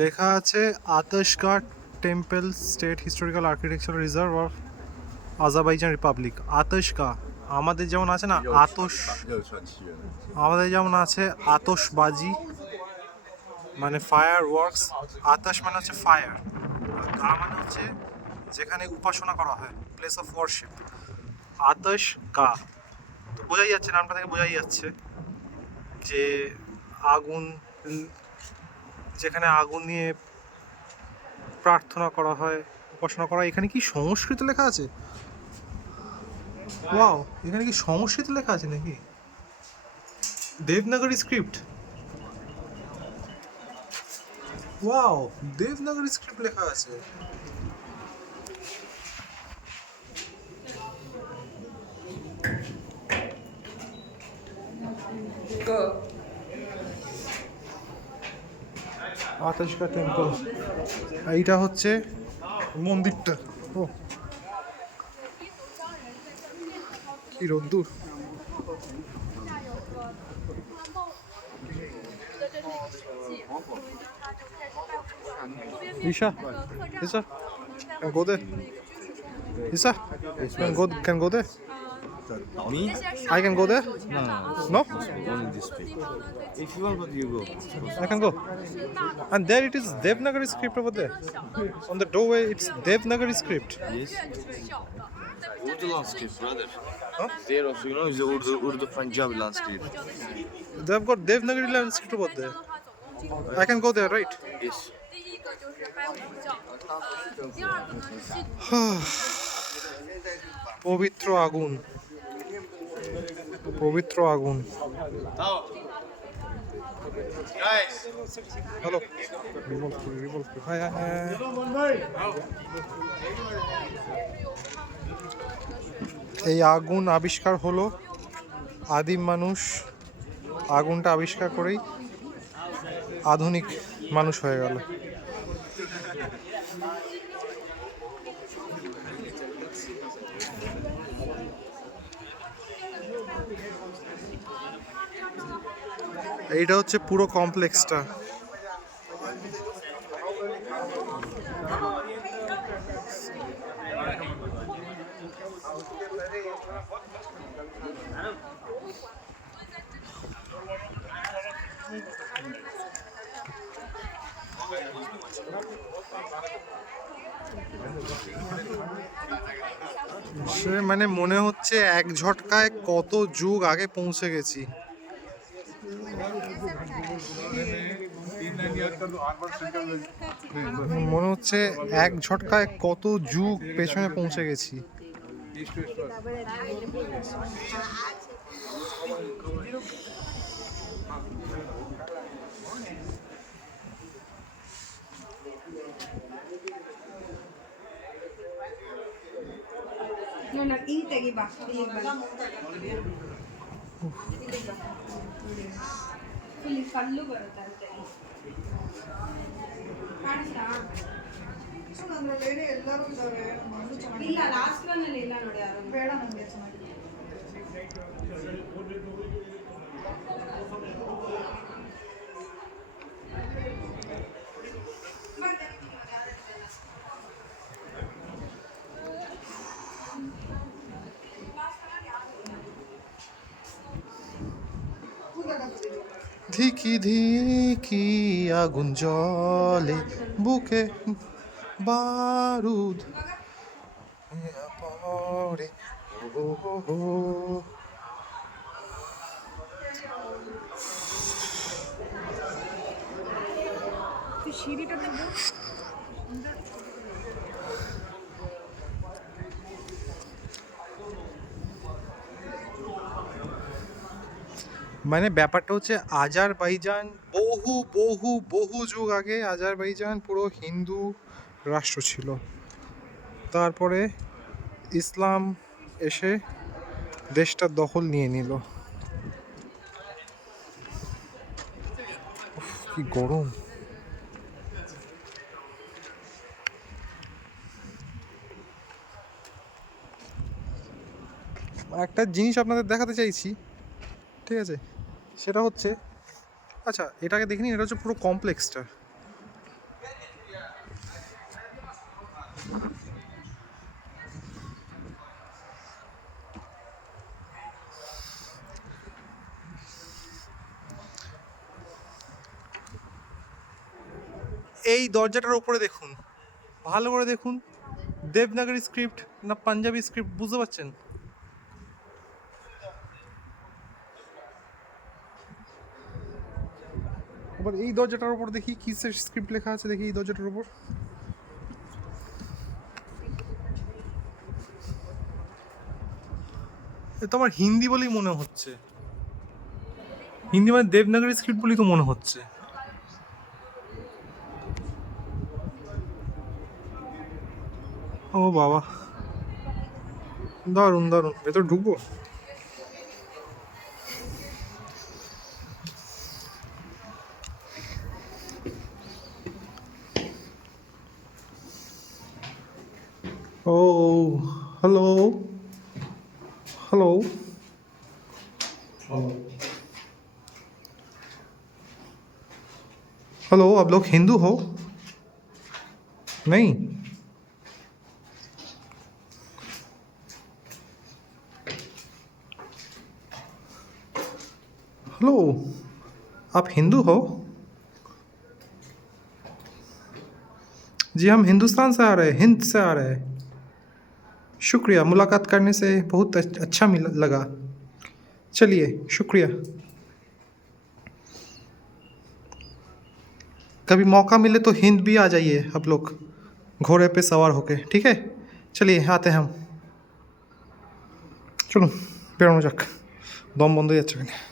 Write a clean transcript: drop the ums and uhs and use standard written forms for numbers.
লেখা আছে Ateshgah temple state historical architectural reserve of Azerbaijan republic. Ateshgah আমাদের যেমন আছে না আতশ, আমাদের যেমন আছে আতশবাজি মানে ফায়ার ওয়ার্কস, আতশ মানে হচ্ছে ফায়ার, গা মানে হচ্ছে যেখানে উপাসনা করা হয়, প্লেস অফ ওয়ার্শিপ। আতশগাহ তো বোঝাই যাচ্ছে, নামটা থেকে বোঝাই যাচ্ছে যে আগুন, যেখানে আগুন নিয়ে প্রার্থনা করা হয়, উপাসনা করা হয়। এখানে কি সংস্কৃত লেখা আছে? ওয়াও, এখানে কি সংস্কৃত লেখা আছে নাকি? Devanagari script. Wow, Devanagari script লেখা আছে। আতশগাহ টেম্পল, এইটা হচ্ছে মন্দিরটা। ও কি রোদ্দুর। Isha, Isha, can go there. Isha, can go there. Me? I can go there. No, Only this way. If you want, you go. I can go. And there it is Devnagari script over there. On the doorway, it's Devnagari script. Yes. Urdu landscape, brother. Huh? There also, you know, is the Urdu Punjabi landscape. They've got Devnagari script over there. I can go there, right? Yes. পবিত্র আগুন, পবিত্র আগুন। Guys. Hello, revolve high high. এই আগুন আবিষ্কার হলো, আদিম মানুষ আগুনটা আবিষ্কার করেই আধুনিক মানুষ হয়ে গেল। এইটা হচ্ছে পুরো কমপ্লেক্সটা। সে মানে মনে হচ্ছে এক ঝটকায় কত যুগ আগে পৌঁছে গেছি। মনে হচ্ছে এক ঝটকায় কত যুগ পেছনে পৌঁছে গেছি। No, no, integi ba. Full ಕಲ್ಲು ಬರುತ್ತೆ ಅಂತೇಳಿ ಕಾಣಿಸ್ತಾ ಇಲ್ಲ ಲಾಸ್ಟ್ ಒನ್ನಲ್ಲಿ ಇಲ್ಲ ನೋಡಿ ಯಾರು ಬೇಡ ನನಗೆ ಚೆನ್ನಾಗಿ ধিকি ধিকি আগুন জ্বলে বুকে বারুদ পড়ে। সিঁড়িটাতে মানে ব্যাপারটা হচ্ছে আজারবাইজান বহু বহু বহু যুগ আগে আজারবাইজান পুরো হিন্দু রাষ্ট্র ছিল। তারপরে ইসলাম এসে দেশটার দখল নিয়ে নিল। কি গরম। একটা জিনিস আপনাদের দেখাতে চাইছি, ঠিক আছে? সেটা হচ্ছে আচ্ছা এটাকে দেখিনি, এটা হচ্ছে পুরো কমপ্লেক্সটা। এই দরজাটার উপরে দেখুন, ভালো করে দেখুন, দেবনাগরী স্ক্রিপ্ট না পাঞ্জাবি স্ক্রিপ্ট বুঝতে পারছেন? আবার এই দরজাটার উপর দেখি কি স্ক্রিপ্ট লেখা আছে, দেখি এই দরজাটার উপর। এ তো আমার হিন্দি বলেই মনে হচ্ছে, হিন্দি মানে দেবনাগরী স্ক্রিপ্ট বলেই তো মনে হচ্ছে। ও বাবা, দারুণ দারুণ। ভেতর ঢুকবো? ও हेलो हेलो हेलो, आप लोग हिंदू हो? नहीं? हेलो, आप हिंदू हो? जी हम हिंदुस्तान से आ रहे हैं, हिंद से आ रहे हैं। शुक्रिया, मुलाकात करने से बहुत अच्छा लगा। चलिए, शुक्रिया। कभी मौका मिले तो हिंद भी आ जाइए आप लोग, घोड़े पे सवार होके, ठीक है? चलिए आते हैं हम। चलो বেরোনো যাক, দম বন্ধ হয়ে যাচ্ছে।